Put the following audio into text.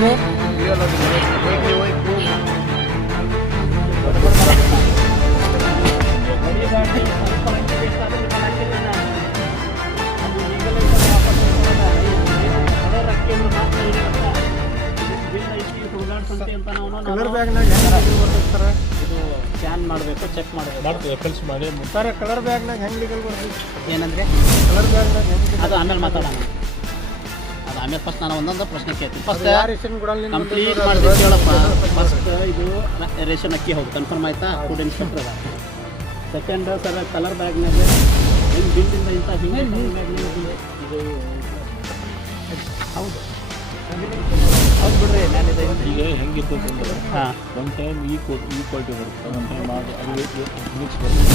में ಕಲರ್ ಬ್ಯಾಗ್ನಾಗ ಹೆಂಗೆ ಬರ್ತದೆ ಸರ್? ಇದು ಸ್ಕ್ಯಾನ್ ಮಾಡಬೇಕು, ಚೆಕ್ ಮಾಡಬೇಕು, ಮಾಡ್ತೀವಿ ಎಫ್ ಮಾಡಿ ಸರ್ ಕಲರ್ ಬ್ಯಾಗ್ನಾಗ ಹೆಂಗೆ ಲೀಗಲ್ ಬರ್ತದೆ? ಏನಂದರೆ ಕಲರ್ ಬ್ಯಾಗ್ನಾಗ ಹೆಂಗೆ ಅದು ಆಮೇಲೆ ಮಾತಾಡೋಣ. ಅದು ಆಮೇಲೆ ಫಸ್ಟ್ ನಾನು ಒಂದೊಂದು ಪ್ರಶ್ನೆ ಕೇಳ್ತೀನಿ. ಫಸ್ಟ್ ಯಾರು ರೇಷನ್ ಕೊಡಲ್ಲ ಕಂಪ್ಲೀಟ್ ಮಾಡಿದೆ ಕೇಳಪ್ಪ. ಫಸ್ಟ್ ಇದು ರೇಷನ್ ಅಕ್ಕಿ ಹೌದು, ಕನ್ಫರ್ಮ್ ಆಯಿತಾ? ಫುಡ್ ಇನ್ಸ್ಪೆಕ್ಟರ್ ಅದ. ಸೆಕೆಂಡ್ ಸರ್ ಕಲರ್ ಬ್ಯಾಗ್ನಾಗ ಹಿಂಗೆ ಬಿಲ್ಲಿಂದ ಇಂಥ ಹಿಂಗೆ ಇದು ಹೌದು ಹೌದು ಬಿಡ್ರಿ ನಾನಿದೆ. ಈಗ ಹೆಂಗಿರ್ತೈತೆ ಅಂದ್ರೆ ಹಾಂ ಒಂದು ಟೈಮ್ ಈ ಕ್ವಾಲಿಟಿ ಬರುತ್ತೆ, ಒಂದು ಟೈಮ್ ಅದು ಮಿಕ್ಸ್ ಬರುತ್ತೆ.